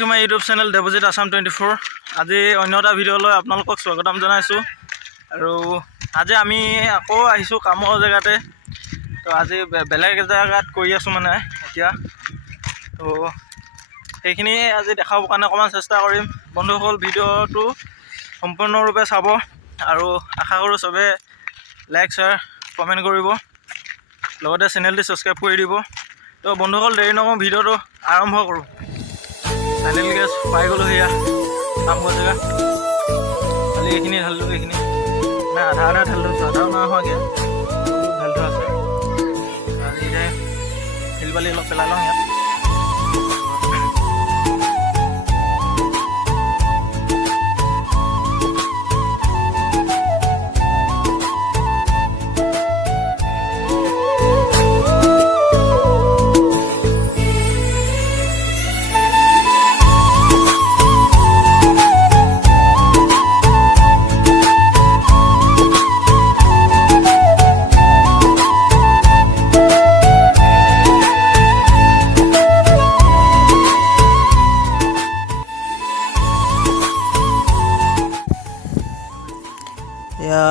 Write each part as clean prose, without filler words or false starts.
Two my YouTube channel Debajit Assam 24। আজি অন্য এটা ভিডিঅ'লৈ আপোনালোকক স্বাগতম জনাইছোঁ। আৰু আজি আমি আকৌ আহিছোঁ কামৰ জেগাতে। তো আজি বেলেগ জেগাত কৰি আছোঁ মানে এতিয়া। তো সেইখিনি আজি দেখাবৰ কাৰণে অকণমান চেষ্টা কৰিম। বন্ধুসকল, ভিডিঅ'টো সম্পূৰ্ণৰূপে চাব আৰু আশা কৰোঁ চবে লাইক শ্বেয়াৰ কমেণ্ট কৰিব, লগতে চেনেলটি ছাবস্ক্ৰাইব কৰি দিব। তো বন্ধুসকল, দেৰি নকৰোঁ, ভিডিঅ'টো আৰম্ভ কৰোঁ। ফাইনেল গেছ পাই গ'লোঁ সেয়া কাম কৰা জেগা। খালি এইখিনি ঢালিলোঁ, এইখিনি মানে আধা ঢালি লৈছোঁ, আধাও নোহোৱাকৈ ঢালি থোৱা আছে। আজি এতিয়া শিল বালি অলপ পেলাই লওঁ ইয়াত। এয়া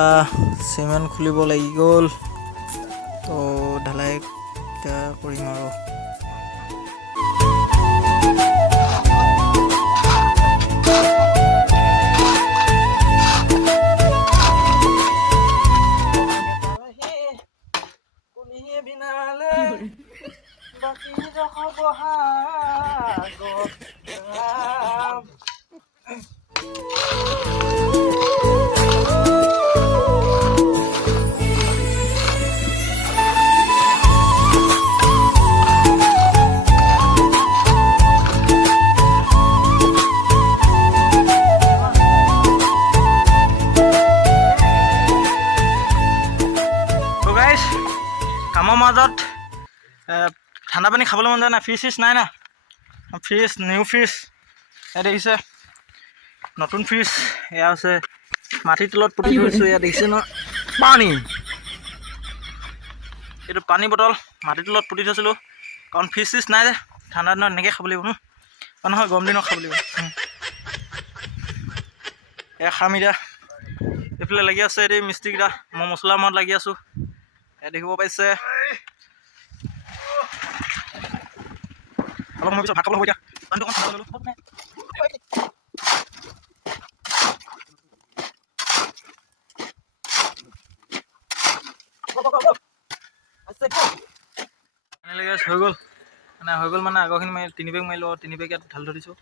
চিমেণ্ট খুলিব লাগি গ'ল, তো ঢালাই এতিয়া কৰিম আৰু। কামৰ মাজত ঠাণ্ডা পানী খাবলৈ মন যায় না। ফ্ৰিজ চিজ নাই না, ফ্ৰিজ নিউ ফ্ৰিজ ইয়াত দেখিছে, নতুন ফ্ৰিজ এয়া আছে মাটিৰ তলত পুতি থৈছোঁ। ইয়াত দেখিছে ন পানী, এইটো পানী বটল মাটিৰ তলত পুতি থৈছিলোঁ, কাৰণ ফ্ৰিজ চিজ নাই যে। ঠাণ্ডা দিনত এনেকৈ খাব লাগিব, নহয় গৰম দিনত খাব লাগিব। এয়া খাম এতিয়া। এইফালে লাগি আছে এই মিস্ত্ৰীকেইটা, মই মছলা মত লাগি আছোঁ। এয়া দেখিব পাইছে। অলপ সময় পিছত ভাত খাবলৈ হ'ব এতিয়া। পানীটো অকণ ঠাণ্ডা ল'লোঁ। হৈ গ'ল মানে আগৰখিনি মাৰি 3 বেগ মাৰিলোঁ, 3 বেগ ইয়াত ঢালি থৈ দিছোঁ।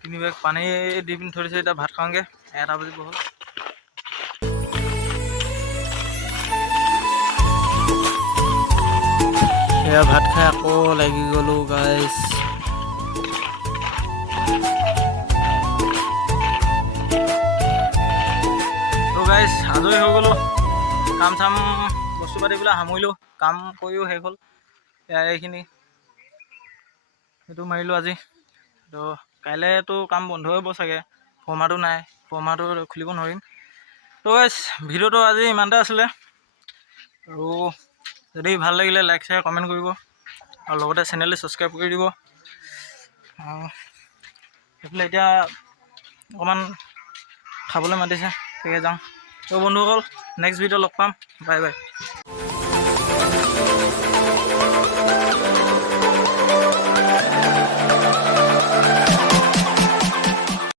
3 বেগ পানী দি পিনি থৈ দিছোঁ। এতিয়া ভাত খাওঁগৈ, 1টা বাজিব হ'ল। এয়া ভাত খাই আকৌ লাগি গ'লোঁ গাইছ। তো গাইছ আজৰি হৈ গ'লোঁ, কাম চাম বস্তু পাতিবিলাক সামৰিলোঁ, কাম কৰিও শেষ হ'ল। এয়া এইখিনি সেইটো মাৰিলোঁ আজি। তো কাইলৈতো কাম বন্ধ হ'ব চাগে, ফৰ্মাটো নাই, ফৰ্মাটো খুলিব নোৱাৰিম। তো গাইছ ভিডিঅ'টো আজি ইমানতে আছিলে। আৰু যদি ভাল লাগিলে লাইক শ্বেয়াৰ কমেণ্ট কৰিব, আৰু লগতে চেনেলটো ছাবস্ক্ৰাইব কৰি দিব। সেইফালে এতিয়া অকণমান খাবলৈ মাতিছে, তাকে যাওঁ। তো বন্ধুসকল, নেক্সট ভিডিঅ' লগ পাম। Bye bye.